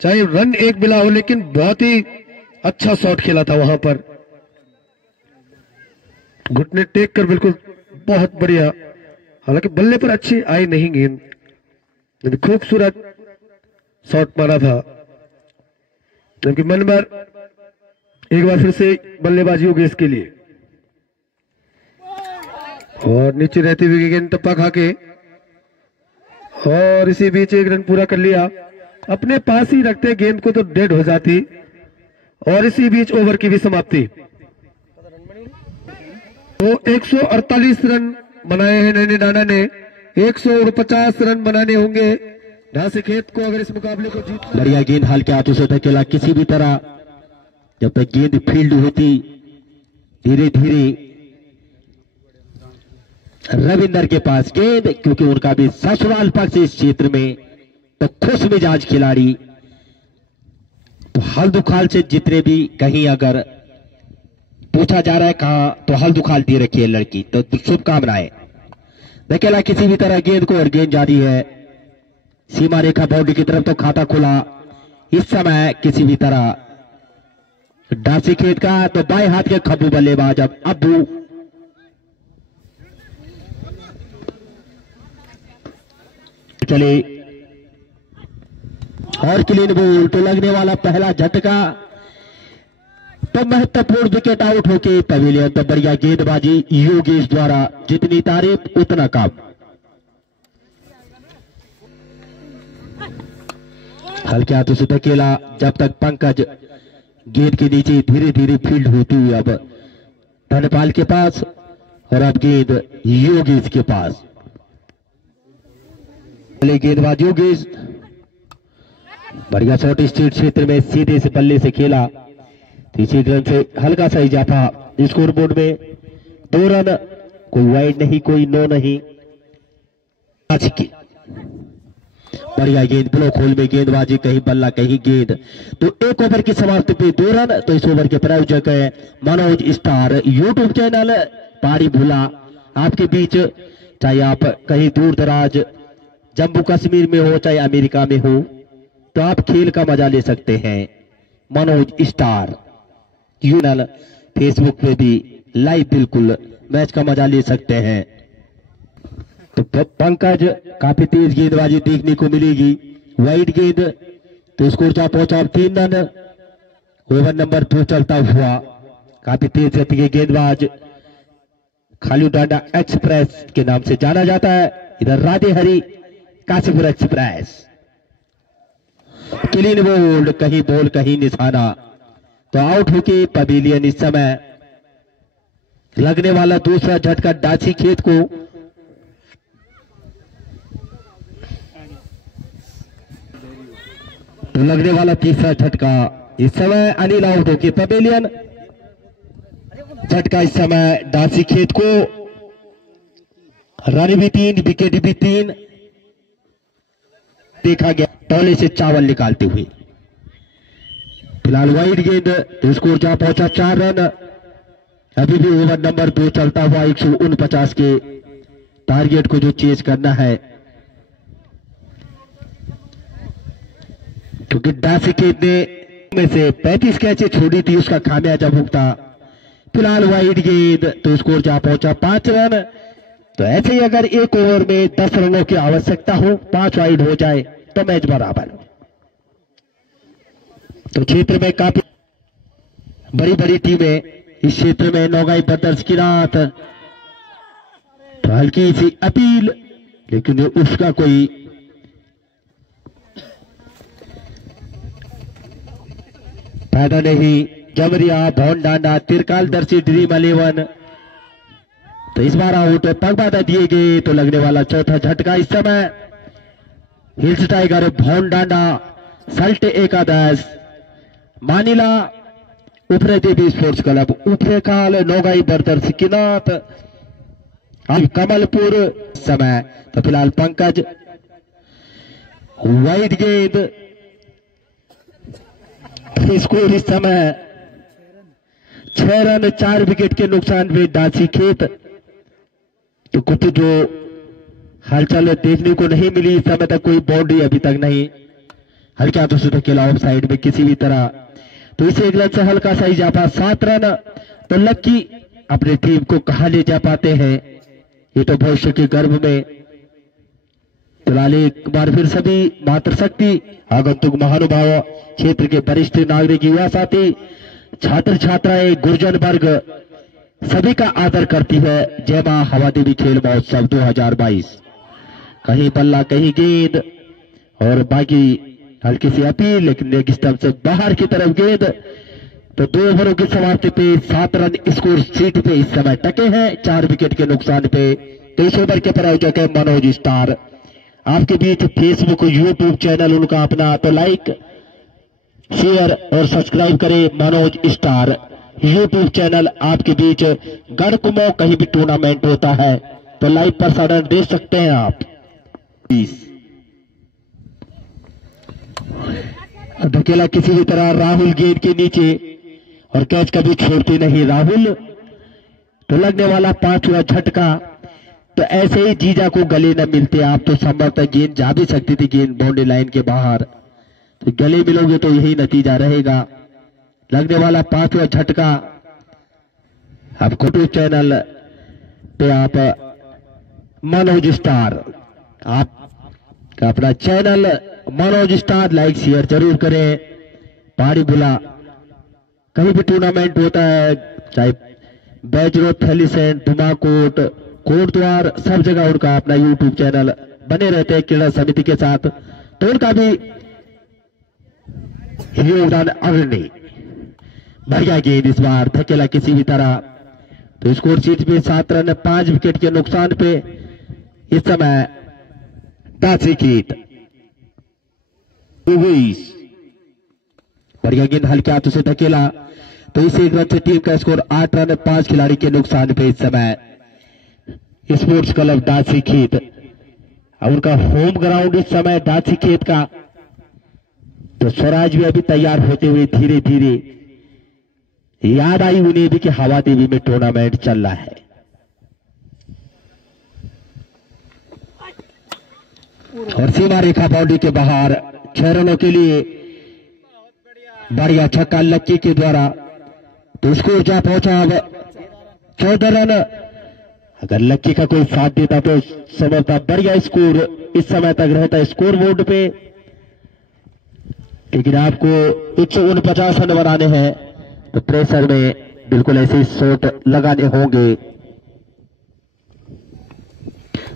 चाहे रन एक मिला हो, लेकिन बहुत ही अच्छा शॉट खेला था वहां पर, घुटने टेक कर बिल्कुल बहुत बढ़िया। हालांकि बल्ले पर अच्छी आई नहीं गेंद, खूबसूरत शॉट मारा था। जबकि मनबर एक बार फिर से बल्लेबाजी होगी इसके लिए, और नीचे रहती हुई गेंद टप्पा खा के, और इसी बीच 1 रन पूरा कर लिया। अपने पास ही रखते गेंद को तो डेड हो जाती, और इसी बीच ओवर की भी समाप्ति। तो 148 रन बनाए हैं नैनी डांडा ने, 149 रन बनाने होंगे ढासी खेत को अगर इस मुकाबले को जीत। बढ़िया गेंद हल्के हाथों से धकेला, किसी भी तरह जब तक गेंद फील्ड होती, धीरे धीरे रविंदर के पास गेंद, क्योंकि उनका भी ससुराल पक्ष इस क्षेत्र में, तो खुश मिजाज खिलाड़ी। तो हल्दुखाल से जितने भी कहीं अगर पूछा जा रहा है कहा, तो हल्दुखाल दे रखी है लड़की, तो शुभकामनाएं। धकेला किसी भी तरह गेंद को, और गेंद जारी है सीमा रेखा बाउंड्री की तरफ, तो खाता खुला इस समय किसी भी तरह डासी खेत का। तो बाएं हाथ के खब्बू बल्लेबाज अब अब्बू, चले और क्लीन बॉल। तो लगने वाला पहला झटका तो महत्वपूर्ण विकेट आउट होके पवेलियन। तो बढ़िया गेंदबाजी योगेश द्वारा, जितनी तारीफ उतना काम। हल्के हाथों से धकेला, जब तक पंकज गेंद के नीचे धीरे धीरे फील्ड होती हुई अब धनपाल के पास, और अब गेंद योगेश के पास। गेंदबाज योगेश, बढ़िया शॉट स्ट्रेट क्षेत्र में सीधे से बल्ले से खेला, तीसरी रन से हल्का सा इजाफा स्कोर बोर्ड में। 2 रन, कोई वाइड नहीं, कोई नो नहीं। बढ़िया गेंद ब्लॉक होल में गेंदबाजी, कहीं बल्ला कहीं गेंद। तो 1 ओवर की समाप्ति पे 2 रन। तो इस ओवर के प्रायोजक है मनोज स्टार यूट्यूब चैनल पारी भूला आपके बीच। चाहे आप कहीं दूर दराज जम्मू कश्मीर में हो, चाहे अमेरिका में हो, तो आप खेल का मजा ले सकते हैं। मनोज स्टार चैनल फेसबुक पे भी लाइव बिल्कुल मैच का मजा ले सकते हैं। तो पंकज, काफी तेज गेंदबाजी देखने को मिलेगी, वाइड गेंद। तो स्कोर जा पहुंचा 3 रन। ओवर नंबर 2 चलता हुआ, काफी तेज गति के गेंदबाज, खालू डांडा एक्सप्रेस के नाम से जाना जाता है। इधर राधे हरी काशीपुर एक्सप्रेस। क्लीन बोल्ड, कहीं बॉल कहीं निशाना। तो आउट होके पवेलियन इस समय लगने वाला दूसरा झटका डाची खेत को। तो लगने वाला तीसरा झटका इस समय अनिल आउट होके पवेलियन। झटका इस समय डाची खेत को, रन भी 3, विकेट भी 3 देखा गया। टोले से चावल निकालते हुए फिलहाल वाइड गेंद। स्कोर जहां पहुंचा 4 रन। अभी भी ओवर नंबर 2 चलता हुआ 149 के टारगेट को जो चेज करना है, क्योंकि डासी खेत ने में से 35 कैचे छोड़ी थी, उसका खामियाजा भुगता। फिलहाल वाइड गेंद। तो स्कोर जहां पहुंचा 5 रन। तो ऐसे ही अगर 1 ओवर में 10 रनों की आवश्यकता हो, 5 वाइड हो जाए तो मैच बराबर। तो क्षेत्र में काफी बड़ी बड़ी टीमें इस क्षेत्र में नौगाई ब्रदर्स की रात। तो हल्की सी अपील, लेकिन उसका कोई फायदा नहीं। जमरिया, भौन डांडा, तिरकाल दर्शी, ड्रीम 11। तो इस बार आउट पगबादा दिए गए। तो लगने वाला चौथा झटका इस समय हिल्स टाइगर, भौन डांडा, सल्ट एकादश, मानिला, उपरे देवी स्पोर्ट्स क्लब, उपरेकाल, नौगाई ब्रदर्स की नाथ, कमलपुर समय। तो फिलहाल पंकज, वाइड गेंद। स्कोर इस समय 6 रन 4 विकेट के नुकसान पे डाची खेत। तो कुछ जो हलचल देखने को नहीं मिली इस समय तक, कोई बाउंड्री अभी तक नहीं। हल्के हाथों से धकेला ऑफ साइड में किसी भी तरह। तो इसे 1 रन से हल्का सा इजाफा 7 रन। तो लक्की अपनी टीम को कहां ले जा पाते हैं, ये तो भविष्य के गर्भ में। फिलहाल एक बार फिर सभी मातृशक्ति, आगंतुक महानुभाव, क्षेत्र के वरिष्ठ नागरिक, युवा साथी, छात्र छात्राएं, गुर्जन वर्ग, सभी का आदर करती है जय मां हवा देवी खेल महोत्सव 2022। कहीं बल्ला कहीं गेंद, और बाकी हल्की सी अपील, लेकिन लेग स्टंप से बाहर की तरफ गेंद। तो 2 ओवरों की समाप्ति पे 7 रन स्कोर सीट पे इस समय टके हैं, 4 विकेट के नुकसान पे। तो इस ओवर के प्रायोजक है मनोज स्टार। आपके बीच फेसबुक, यूट्यूब चैनल उनका अपना, तो लाइक, शेयर और सब्सक्राइब करें मनोज स्टार यूट्यूब चैनल। आपके बीच गढ़कुमो कहीं भी टूर्नामेंट होता है तो लाइव प्रसारण देख सकते हैं आप। धकेला किसी भी तरह राहुल गेंद के नीचे, और कैच कभी छोड़ते नहीं राहुल। तो लगने वाला 5वां झटका। तो ऐसे ही जीजा को गले न मिलते आप, तो संभवतः गेंद जा भी सकती थी, गेंद बाउंड्री लाइन के बाहर। तो गले मिलोगे तो यही नतीजा रहेगा। लगने वाला 5वां झटका। आप यूट्यूब चैनल पे आप मनोज स्टार, आप का अपना channel Manoj star like share जरूर करें। पारी बुला कहीं भी टूर्नामेंट होता है, चाहे बैजरो, थैलीसैंड, धुमाकोट, कोटद्वार, सब जगह उनका अपना यूट्यूब चैनल बने रहते हैं क्रीड़ा समिति के साथ, तो उनका भी योगदान अग्रणी। बढ़िया गेंद इस बार धकेला किसी भी तरह, तो स्कोर शीट में 7 रन 5 विकेट के नुकसान पे इस समय टॉस विकेट। बढ़िया गेंद हल्के हाथों से धकेला, तो इस एक रन से टीम का स्कोर 8 रन 5 खिलाड़ी के नुकसान पे इस समय स्पोर्ट्स क्लब डांसी खेत। और उनका होम ग्राउंड इस समय डांसी खेत का, तो स्वराज भी अभी तैयार होते हुए धीरे धीरे याद आई उन्हें भी कि हवा देवी में टूर्नामेंट चल रहा है। और सीमा रेखा बाउंड्री के बाहर 6 रनों के लिए बढ़िया छक्का लक्की के द्वारा, तो स्कोर जा पहुंचा अब 14 रन। अगर लक्की का कोई साथ देता तो संभवतः बढ़िया स्कोर इस समय तक रहता स्कोर बोर्ड पे, लेकिन आपको 149 रन बनाने हैं, तो प्रेशर में बिल्कुल ऐसे शॉट लगाने होंगे।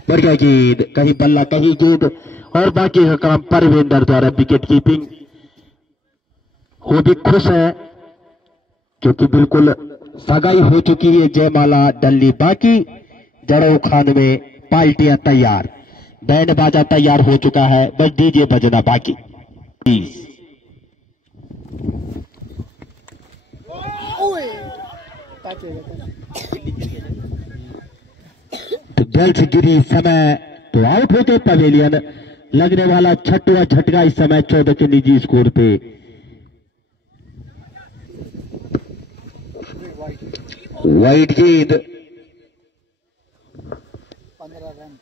बढ़िया गेंद, कहीं बल्ला कहीं गेंद, और बाकी का काम परवेंद्र द्वारा विकेट कीपिंग। वो भी खुश है क्योंकि बिल्कुल सगाई हो चुकी है, जयमाला डल्ली बाकी, जड़ों खान में पार्टियां तैयार, बैंड बाजा तैयार हो चुका है, बस डीजे बजना बाकी। तो जल से गिरी समय, तो आउट होते पवेलियन। लगने वाला छठवां झटका इस समय 14 के निजी स्कोर पे। वाइड गेंद, 15 रन।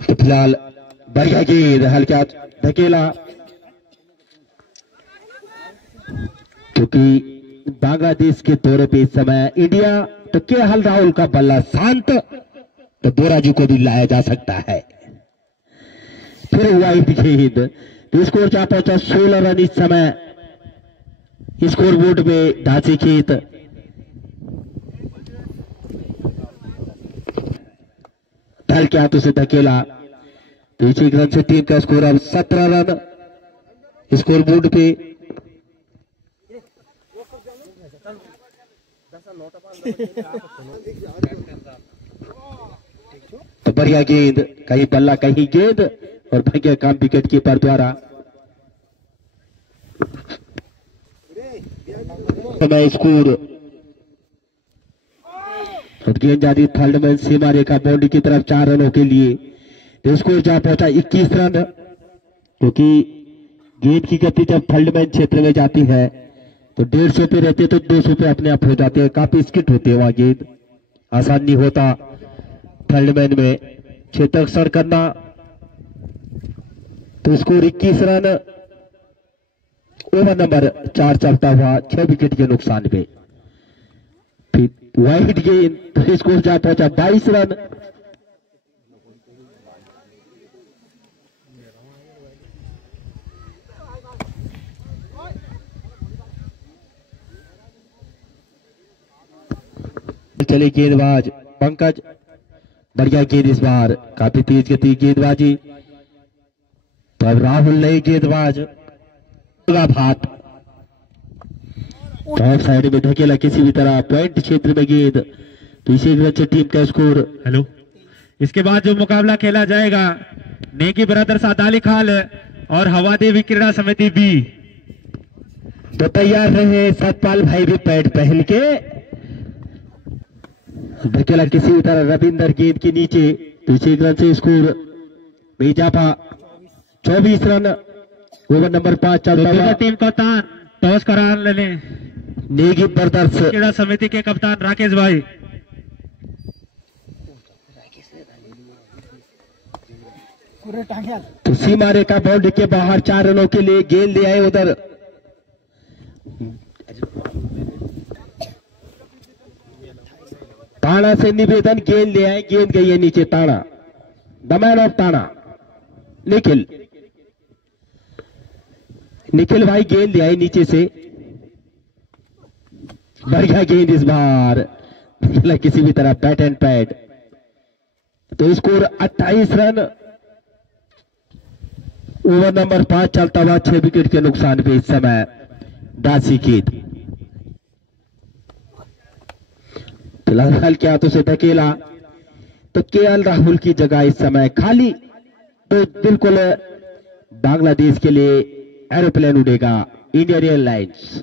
तो फिलहाल बढ़िया गेंद हल्का धकेला, क्योंकि बांग्लादेश के दौरे पे इस समय इंडिया, तो केएल राहुल का बल्ला शांत, तो बोराजू को भी लाया जा सकता है। फिर वाइड गेंद, तो स्कोर जा पहुंचा 16 रन इस समय स्कोर बोर्ड में ढांची खेत। ढल के हाथों से धकेला, तो इस एक रन से टीम का स्कोर अब 17 रन स्कोर बोर्ड पे। तो बढ़िया गेंद, कहीं बल्ला कहीं गेंद, और भाग्य काम विकेट कीपर द्वारा। समय स्कोर, गेंद जाती थर्डमैन सीमा रेखा बाउंड्री की तरफ 4 रनों के लिए, तो स्कोर जा पहुंचा 21 रन। क्योंकि गेंद की गति जब थर्डमैन क्षेत्र में जाती है तो 150 पे रहते तो 200 पे अपने आप हो जाते हैं, काफी स्किट होते हैं वहां, गेंद आसान नहीं होता थर्डमैन में क्षेत्र अक्सर करना। तो स्कोर 21 रन, ओवर नंबर 4 चलता हुआ 6 विकेट के नुकसान पे। फिर वाइड गेंद, तो स्कोर जा पहुंचा 22 रन। चले गेंदबाज पंकज, बढ़िया गेंद इस बार, काफी तेज गति गेंदबाजी। तो अब राहुल नए गेंदबाज, भात टॉप साइड में धकेला किसी भी तरह पॉइंट क्षेत्र में गेंद, तो इसी तरह से टीम का स्कोर। हेलो, इसके बाद जो मुकाबला खेला जाएगा नेकी ब्रदर्स अदाली खाल और हवा देवी क्रीड़ा समिति बी, तो तैयार रहे सतपाल भाई भी पैड पहन के। धकेला किसी भी तरह रविंदर गेंद के नीचे, तो इसी रन से स्कोर में इजाफा 24 रन, ओवर नंबर 5 चल रहा है। टीम कप्तान टॉस करा लेने नेगी ब्रदर्स क्रीड़ा समिति के कप्तान राकेश भाई। तो सीमा रेखा बाउंड्री के बाहर 4 रनों के लिए गेंद ले आए उधर। ताना से निवेदन, गेंद ले आए, गेंद गई है नीचे। ताना, द मैन ऑफ ताना निखिल, निखिल भाई गेंद ले आई नीचे से, बढ़िया गेंद इस बार, किसी भी तरह बैट एंड पैड। तो स्कोर 28 रन। ओवर नंबर 5 चलता हुआ 6 विकेट के नुकसान पे इस समय दासी खेत। फिलहाल क्या तो से धकेला तो केएल राहुल की जगह इस समय खाली, तो बिल्कुल बांग्लादेश के लिए एरोप्लेन उड़ेगा इंडियन एयरलाइंस।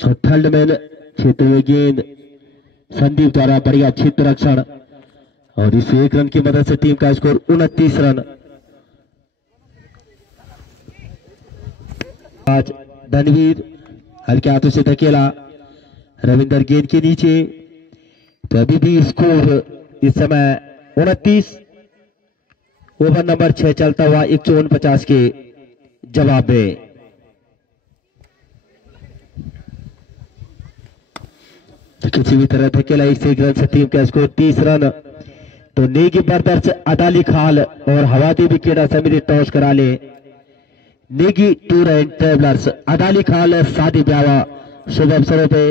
थर्ड मैन क्षेत्र में गेंद संदीप द्वारा बढ़िया क्षेत्र रक्षण, और इस एक रन की मदद से टीम का स्कोर 29 रन। आज धनवीर हल्के हाथों से धकेला, रविंदर गेंद के नीचे, तो अभी भी स्कोर इस समय 29। ओवर नंबर 6 चलता हुआ 149 के जवाब में। तो किसी भी तरह धकेला, एक से एक रन से टीम का स्कोर 30 रन। तो नेगी ब्रदर्स अदाली खाल और हवादेवी क्रीड़ा समिति टॉस करा ले। नेगी टूर एंड ट्रेवलर्स अदाली खाल शादी ब्याह शुभ अवसरों पे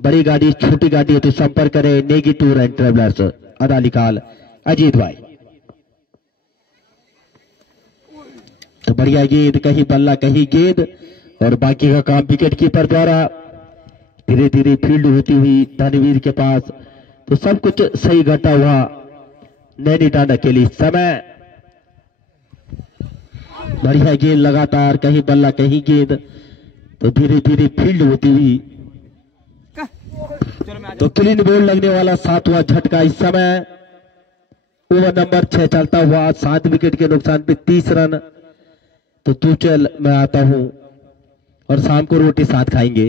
बड़ी गाड़ी छोटी गाड़ी है तो संपर्क करें नेगी टूर एंड ट्रेवलर्स अदाली खाल। अजीत भाई तो बढ़िया गेंद, कहीं बल्ला कहीं गेंद, और बाकी का काम विकेट कीपर द्वारा। धीरे धीरे फील्ड होती हुई धनवीर के पास, तो सब कुछ सही घटा हुआ नैनी डांडा के लिए समय। बढ़िया गेंद लगातार, कहीं बल्ला कहीं गेंद, तो धीरे धीरे फील्ड होती हुई, तो क्लीन बोल्ड लगने वाला 7वां झटका इस समय। ओवर नंबर 6 चलता हुआ 7 विकेट के नुकसान पे 30 रन। तो तू चल मैं आता हूं, और शाम को रोटी साथ खाएंगे,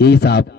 यही साहब